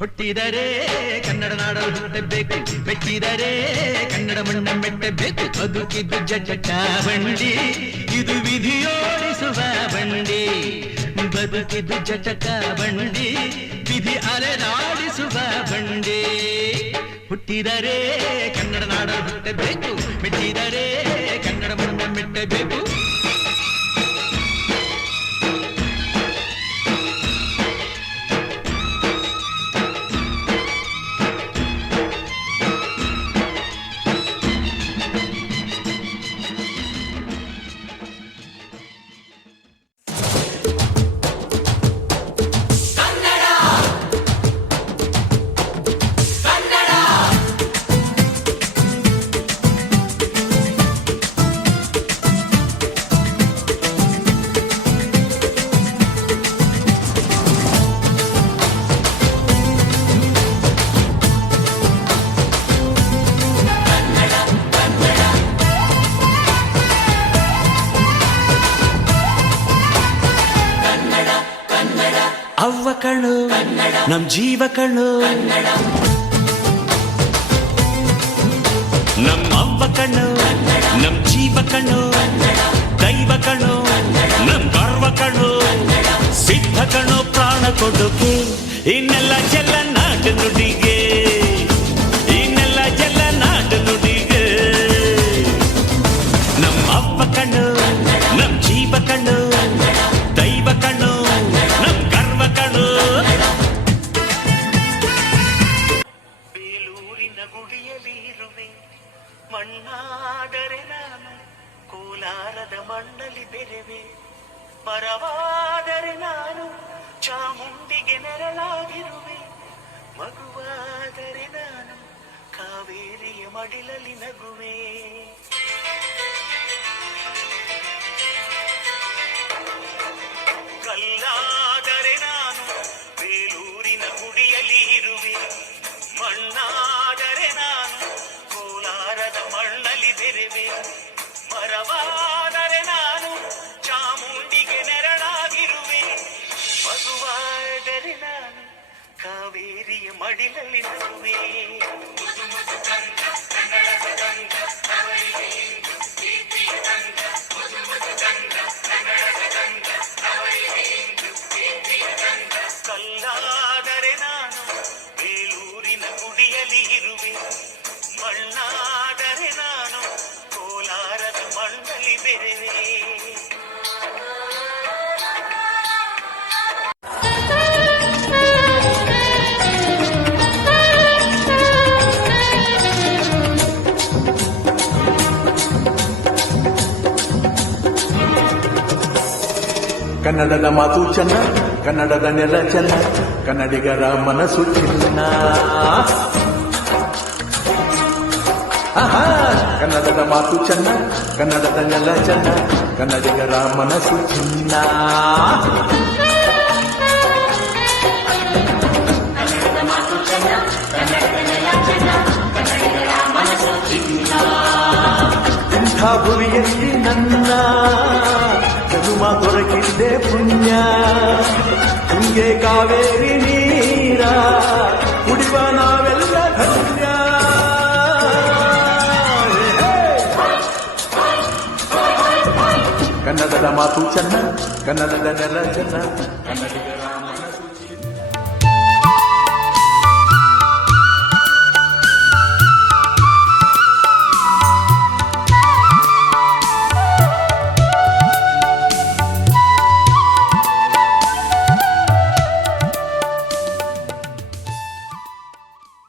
ಹುಟ್ಟಿದರೆ ಕನ್ನಡ ನಾಡಲು ಹುಟ್ಟಬೇಕು, ಮೆಟ್ಟಿದರೆ ಕನ್ನಡ ಮಣ್ಣ ಮೆಟ್ಟಬೇಕು. ಬದುಕಿದ್ದು ಜಟ ಬಂಡಿ, ಇದು ವಿಧಿಯೋಡಿಸುವ ಬಂಡಿ. ಬದುಕಿದ್ದು ಜಟಕ ಬಂಡಿ, ವಿಧಿ ಅಲೆದಾಡಿಸುವ ಬಂಡಿ. ಹುಟ್ಟಿದರೆ ಕನ್ನಡ ನಾಡಲು ಹುಟ್ಟಬೇಕು, ಮೆಟ್ಟಿದರೆ ಕನ್ನಡ ಮಣ್ಣ ಮೆಟ್ಟಬೇಕು. ಅವ್ವ ಕಣ್ಣು ನಮ್ ಜೀವ ಕಣ್ಣು, ನಮ್ಮ ಅವ್ವ ಕಣ್ಣು ನಮ್ ಜೀವ ಕಣ್ಣು, ದೈವ ಕಣ್ಣು ನಮ್ ಗರ್ವ ಕಣ್ಣು, ಸಿದ್ಧ ಕಣ್ಣು ಪ್ರಾಣ ಕೊಡುಗೆ. ಇನ್ನೆಲ್ಲ ಜಲ ನಾಡು ನುಡಿಗೆ, ಇನ್ನೆಲ್ಲ ಜಲ ನಾಡು ನುಡಿಗೆ. ನಮ್ಮ ಅವ್ವ ಕಣ್ಣು ನಮ್ ಜೀವ ಕಣ್ಣು, ದೈವ ಕಣ್ಣು ನಮ್ ಗರ್ವ ಕಣ್ಣು. ಬೇಲೂರಿನ ಗುಡಿಯಲ್ಲಿ ಇರುವೆ, ಮಣ್ಣಾದರೆ ನಾನು ಕೋಲಾರದ ಮಣ್ಣಲ್ಲಿ ಬೆರೆವೆ. ಮರವಾದರೆ ನಾನು ಚಾಮುಂಡಿಗೆ ನೆರಳಾಗಿರುವೆ. ಮಗುವಾದರೆ ನಾನು ಕಾವೇರಿಯ ಮಡಿಲಲ್ಲಿ ನಗುವೆ. ಕಲ್ಲಾದರೆ ನಾನು ಬೇಲೂರಿನ ಗುಡಿಯಲ್ಲಿ ಇರುವೆ, ಮಣ್ಣಾದರೆ ನಾನು ಕೋಲಾರದ ಮಣ್ಣಲ್ಲಿ ಬೆರೆವೆ. ಮರವಾದರೆ ನಾನು ಚಾಮುಂಡಿಗೆ ನೆರಳಾಗಿರುವೆ. ಮಗುವಾದರೆ ನಾನು ಕಾವೇರಿಯ ಮಡಿಲಲ್ಲಿ ನಗುವೆ. ಕಲ್ಲಾದರೆ ನಾನು ಬೇಲೂರಿನ ಗುಡಿಯಲ್ಲಿ ಇರುವೆ, ಮಣ್ಣಾದರೆ ನಾನು ಕೋಲಾರದ ಮಣ್ಣಲ್ಲಿ ಬೆರೆವೆ. ಕನ್ನಡದ ಮಾತು ಚೆನ್ನ, ಕನ್ನಡದ ನೆಲ ಚೆನ್ನ, ಕನ್ನಡಿಗರ ಮನಸ್ಸು ಚಿನ್ನ. ಕನ್ನಡದ ಮಾತು ಚೆನ್ನ, ಕನ್ನಡದ ನೆಲ ಚೆನ್ನ, ಕನ್ನಡಿಗರ ಮನಸ್ಸು ಚಿನ್ನ. ಇಂಥ ಭುವಿಯಲ್ಲಿ ನನ್ನ ಜನುಮ ದೊರಕಿದ್ದೆ ಪುಣ್ಯ. ತುಂಗೆ ಕಾವೇರಿ ನೀರ ಕುಡಿವ ನಾವೆಲ್ಲ ಧನ್ಯ. ಕನ್ನಡದ ಮಾತು ಚೆನ್ನ, ಕನ್ನಡದ ನೆಲ ಚೆನ್ನ, ಕನ್ನಡಿಗರ